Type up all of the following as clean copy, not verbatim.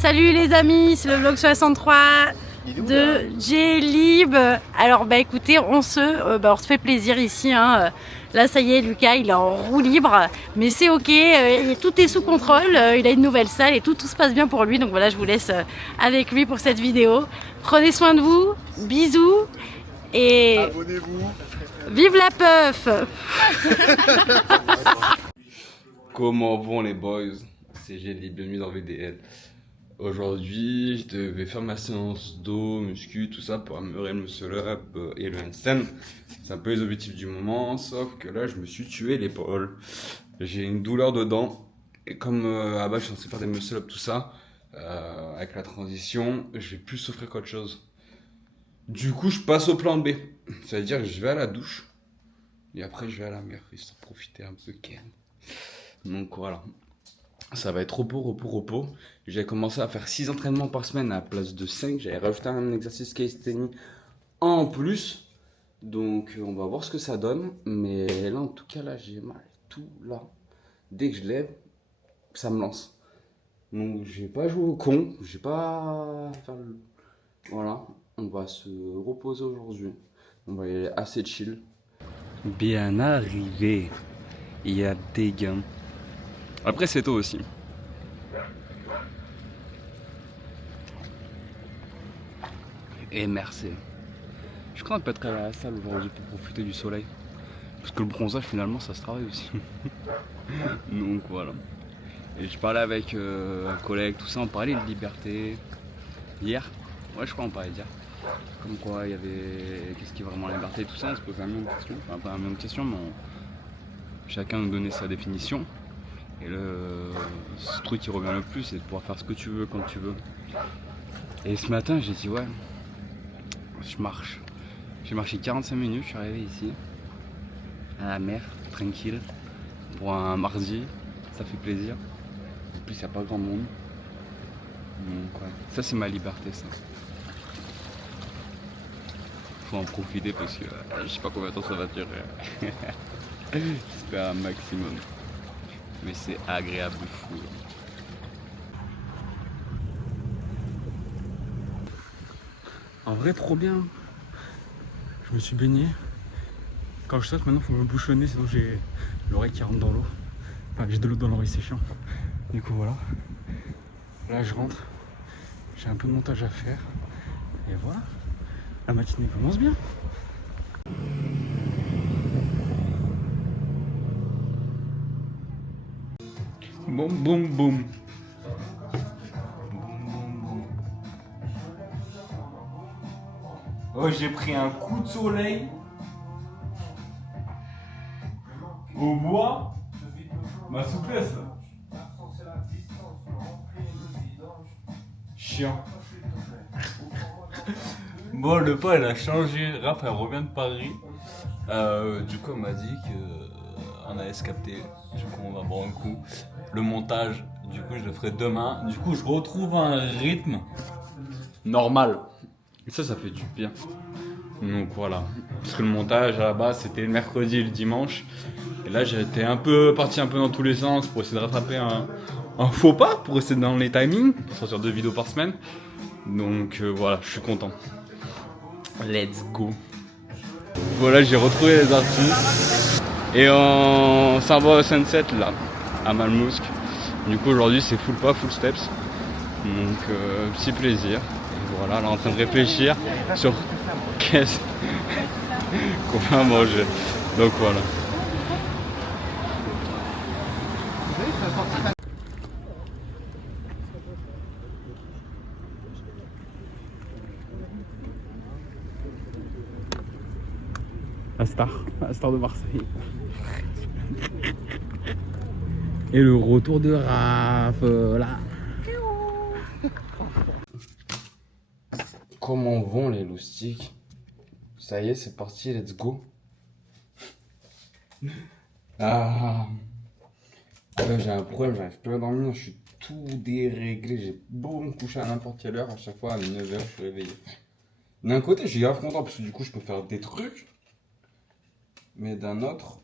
Salut les amis, c'est le vlog 63 de J-Lib. Alors bah écoutez, on se fait plaisir ici. Hein. Là ça y est, Lucas il est en roue libre, mais c'est ok, tout est sous contrôle, il a une nouvelle salle et tout se passe bien pour lui. Donc voilà, je vous laisse avec lui pour cette vidéo. Prenez soin de vous, bisous et abonnez-vous. Vive la puff. Comment vont les boys? C'est J-Lib, bienvenue dans VDL. Aujourd'hui, je devais faire ma séance dos, muscu, tout ça pour améliorer le muscle up et le handstand. C'est un peu les objectifs du moment, sauf que là, je me suis tué l'épaule. J'ai une douleur dedans. Et comme à bas, je suis censé faire des muscle up, tout ça, avec la transition, je vais plus souffrir qu'autre chose. Du coup, je passe au plan B. Ça veut dire que je vais à la douche. Et après, je vais à la mer, histoire de profiter un peu calme. Donc voilà. Ça va être repos, repos, repos. J'ai commencé à faire 6 entraînements par semaine à la place de 5. J'avais rajouté un exercice calisthenics en plus. Donc on va voir ce que ça donne. Mais là en tout cas là j'ai mal tout là. Dès que je lève, ça me lance. Donc je vais pas jouer au con. Je vais pas faire le... Voilà. On va se reposer aujourd'hui. On va y aller assez chill. Bien arrivé. Il y a des gains. Après c'est tôt aussi. Et merci. Je crois pas très à la salle aujourd'hui pour profiter du soleil. Parce que le bronzage finalement ça se travaille aussi. Donc voilà. Et je parlais avec un collègue, tout ça, on parlait de liberté. Hier. Ouais je crois on parlait d'hier. Comme quoi il y avait. Qu'est-ce qui est vraiment la liberté, tout ça, on se posait la même question. Enfin pas la même question mais chacun nous donnait sa définition. Et ce truc qui revient le plus, c'est de pouvoir faire ce que tu veux quand tu veux. Et ce matin, j'ai dit ouais, je marche. J'ai marché 45 minutes, je suis arrivé ici, à la mer, tranquille, pour un mardi, ça fait plaisir. En plus, il n'y a pas grand monde. Donc ouais, ça c'est ma liberté, ça. Faut en profiter parce que je sais pas combien de temps ça va durer. J'espère un maximum. Mais c'est agréable de fou. En vrai, trop bien. Je me suis baigné. Quand je saute, maintenant, faut me bouchonner, sinon j'ai l'oreille qui rentre dans l'eau. Enfin, j'ai de l'eau dans l'oreille, c'est chiant. Du coup, voilà. Là, je rentre. J'ai un peu de montage à faire. Et voilà. La matinée commence bien. Boum, boum, boum. Oh, j'ai pris un coup de soleil au bois. Ma souplesse là. Chiant. Bon, le pas il a changé. Raph elle revient de Paris. Du coup, on m'a dit qu'on allait se capter. Du coup, on va boire un coup. Le montage, du coup, je le ferai demain. Du coup, je retrouve un rythme normal. Et ça fait du bien. Donc voilà. Parce que le montage à la base, c'était le mercredi et le dimanche. Et là, j'étais parti un peu dans tous les sens pour essayer de rattraper un faux pas, pour rester dans les timings, pour sortir 2 vidéos par semaine. Donc voilà, je suis content. Let's go. Voilà, j'ai retrouvé les artistes. Et on s'en va au Sunset là, à Malmousque. Du coup, aujourd'hui, c'est full pas, full steps. Donc, petit plaisir. Et voilà, là, en train de réfléchir sur qu'est-ce qu'on va manger. Donc voilà. La star de Marseille. Et le retour de Raph, là. Comment vont les loustiques? Ça y est, c'est parti, let's go. Ah, j'ai un problème, j'arrive plus à dormir, je suis tout déréglé, j'ai beau me coucher à n'importe quelle heure, à chaque fois à 9h je suis réveillé. D'un côté, je suis grave content parce que du coup, je peux faire des trucs, mais d'un autre,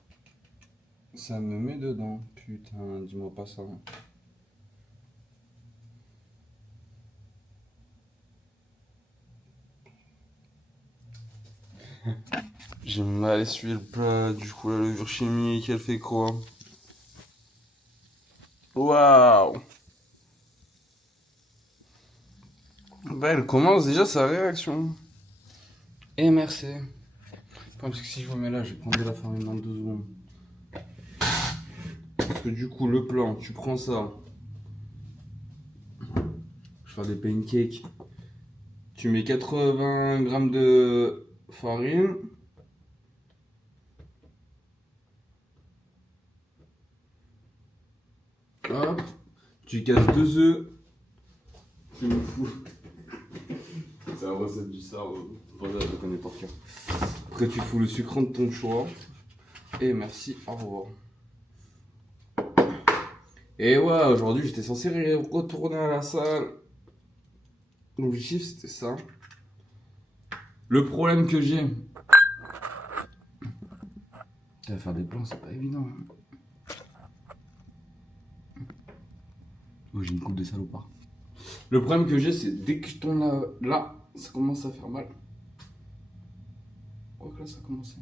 ça me met dedans. Putain, dis-moi pas ça. J'ai mal essuyé le plat, du coup la levure chimique, elle fait quoi? Waouh! Bah elle commence déjà sa réaction. Et merci. Parce que si je vous mets là, je vais prendre de la farine dans 2 secondes. Parce que du coup le plan, tu prends ça. Je vais faire des pancakes. Tu mets 80 grammes de farine. Hop. Tu casses 2 œufs. Je me fous. C'est la recette du cerveau. Voilà, je connais par cœur. Après, tu fous le sucre de ton choix. Et merci, au revoir. Et ouais, aujourd'hui, j'étais censé retourner à la salle. L'objectif, c'était ça. Le problème que j'ai... Faire des plans, c'est pas évident. Oh, j'ai une coupe de salopard. Le problème que j'ai, c'est dès que je tourne là, ça commence à faire mal. Quoique là, ça commence à...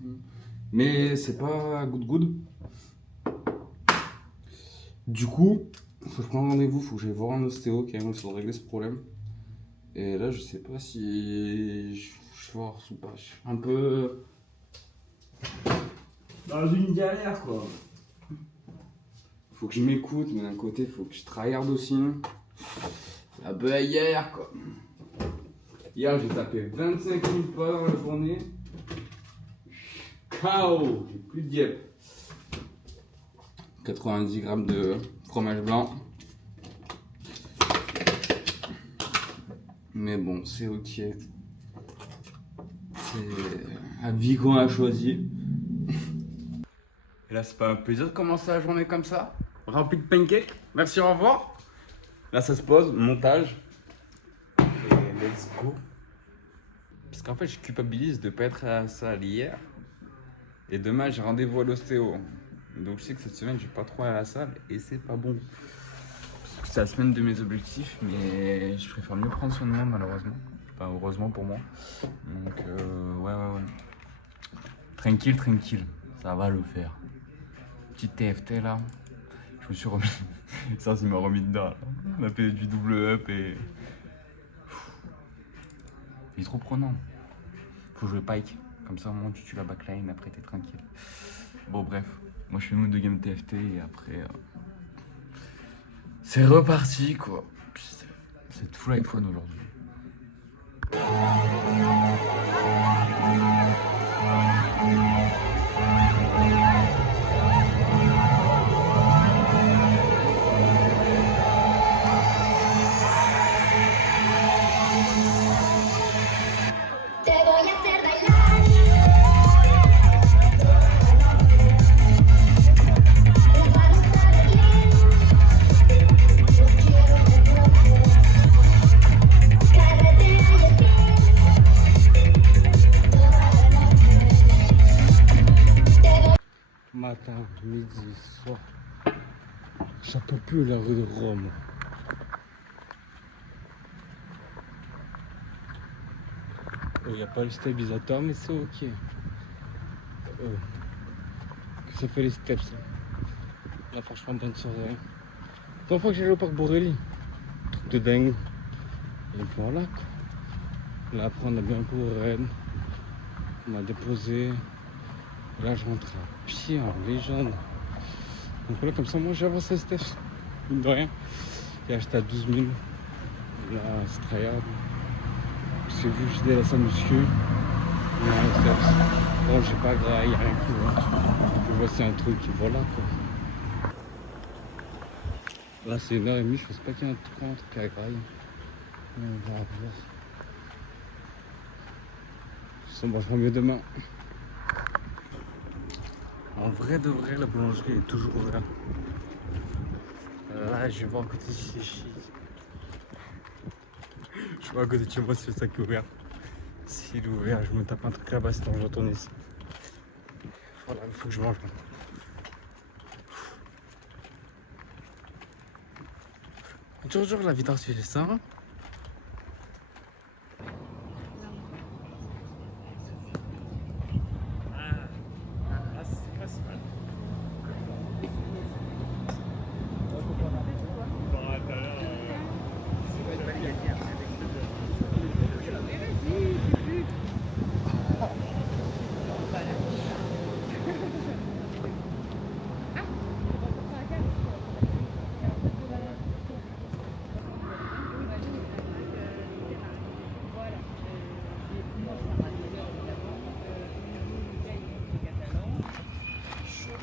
Mais c'est pas good. Du coup, faut que je prenne rendez-vous, faut que j'aille voir un ostéo qui a besoin de régler ce problème. Et là, je sais pas si je force ou pas. Je suis un peu dans une galère, quoi. Faut que je m'écoute, mais d'un côté, faut que je tryhard aussi. Un peu hier, quoi. Hier, j'ai tapé 25 000 pas dans la journée. KO, j'ai plus de diète. 90 grammes de fromage blanc. Mais bon, c'est ok. C'est la vie qu'on a choisi. Et là, c'est pas un plaisir de commencer la journée comme ça. Rempli de pancakes. Merci, au revoir. Là, ça se pose, montage. Et let's go. Parce qu'en fait, je culpabilise de pas être à la salle hier. Et demain, j'ai rendez-vous à l'ostéo. Donc, je sais que cette semaine, je vais pas trop aller à la salle. Et c'est pas bon. Parce que c'est la semaine de mes objectifs. Mais je préfère mieux prendre soin de moi, malheureusement. Enfin, heureusement pour moi. Donc, ouais. Tranquille. Ça va le faire. Petite TFT là. Je me suis remis. Ça m'a remis dedans. Là. On a fait du double up et. Il est trop prenant. Faut jouer Pike. Comme ça, au moins, tu tues la backline. Après, t'es tranquille. Bon, bref. Moi, je fais une ou deux games TFT et après. C'est reparti quoi. C'est full iPhone aujourd'hui. Matin, midi, soir. J'en peux plus la rue de Rome. Il n'y a pas le stabilisateur, mais c'est ok. Que ça fait les steps. Ça. Là, franchement, bonne soirée. La fois que j'allais au parc Borelli. Truc de dingue. Et voilà quoi. Là, après, on a bien couru Rennes. On m'a déposé. Là, je rentre à pied en légende. Donc voilà, comme ça, moi, j'ai avancé Steph. Mine de rien. J'ai acheté à 12 000. Là, c'est tryhard. C'est vu que j'étais à la salle muscu. Bon, j'ai pas gras, il n'y a rien qui va. Je vois, c'est un truc, voilà quoi. Là, c'est 1h30, je pense pas qu'il y ait un truc à graille. On va voir. Ça marchera mieux demain. En vrai de vrai, la boulangerie est toujours ouverte. Là, je vais voir à côté de chez Chi. Je vois à côté de chez moi si c'est ça qui est ouvert. S'il est ouvert, je me tape un truc là-bas, sinon je retourne ici. Voilà, il faut que je mange. Toujours la vitesse c'est ça.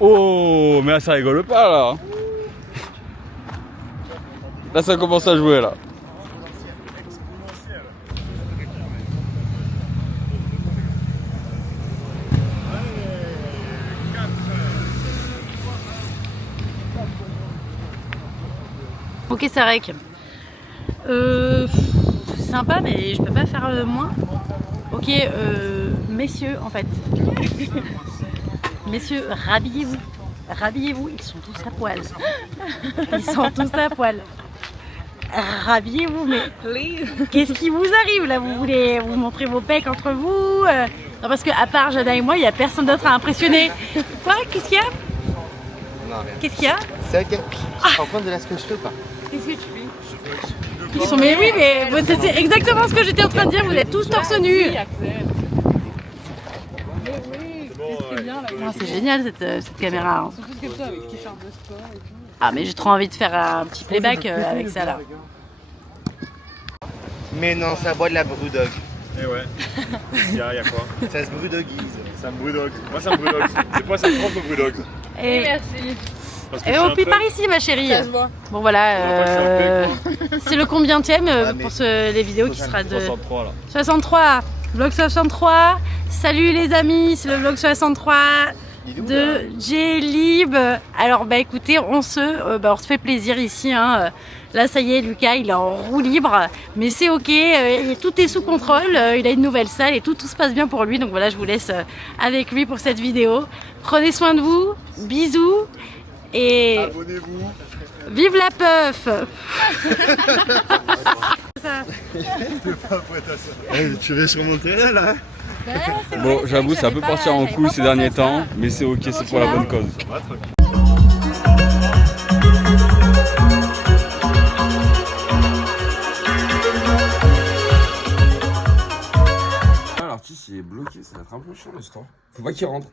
Oh, mais là ça rigole pas là. Là ça commence à jouer là. Ok, ça rec. Sympa, mais je peux pas faire moins. Ok, messieurs, en fait. Messieurs, rhabillez-vous. Rhabillez-vous, ils sont tous à poil. Ils sont tous à poil. Rhabillez-vous, mais qu'est-ce qui vous arrive là? Vous voulez vous montrer vos pecs entre vous? Non, parce qu'à part Jada et moi, il n'y a personne d'autre à impressionner. Quoi? Qu'est-ce qu'il y a? Non, rien. Qu'est-ce qu'il y a? C'est ok. Tu te rends compte de là ce que je fais ou pas? Qu'est-ce que tu fais? Ils sont, mais oui, mais c'est exactement ce que j'étais en train de dire, vous êtes tous torse nu. C'est génial cette caméra. Hein. Ah, mais j'ai trop envie de faire un petit playback avec ça là. Mais non, ça boit de la brewdog. Eh ouais. Y'a quoi? Ça se brewdogise. C'est un brewdog. Moi c'est un brewdog. C'est quoi ça propre brewdog? Et merci. Parce que et je suis on un peut peu- par ici ma chérie. Ça se voit. Bon voilà, c'est le combienième Ah, mais pour les vidéos qui sera de 63 là. 63. Vlog 63. Salut les amis, c'est le vlog 63 de J-Lib. Alors bah écoutez, on se fait plaisir ici. Hein. Là ça y est, Lucas il est en roue libre, mais c'est ok, tout est sous contrôle, il a une nouvelle salle et tout se passe bien pour lui. Donc voilà, je vous laisse avec lui pour cette vidéo. Prenez soin de vous, bisous et Abonnez-vous. vive la puff. Tu veux sur mon terrain là? Bon, j'avoue, ça peut partir en couille ces derniers temps, mais c'est ok, c'est pour la bonne cause. L'artiste il est bloqué, ça va être un peu chiant l'histoire. Faut pas qu'il rentre.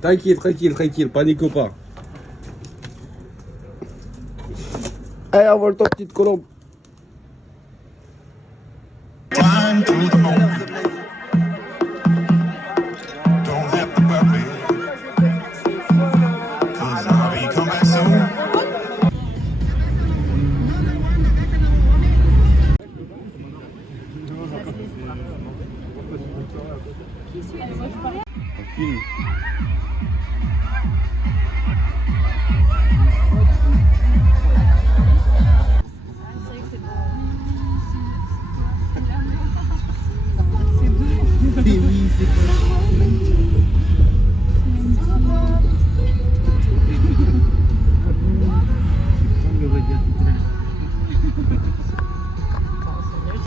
Tranquille, panique pas. Allez, envole ton petite colombe.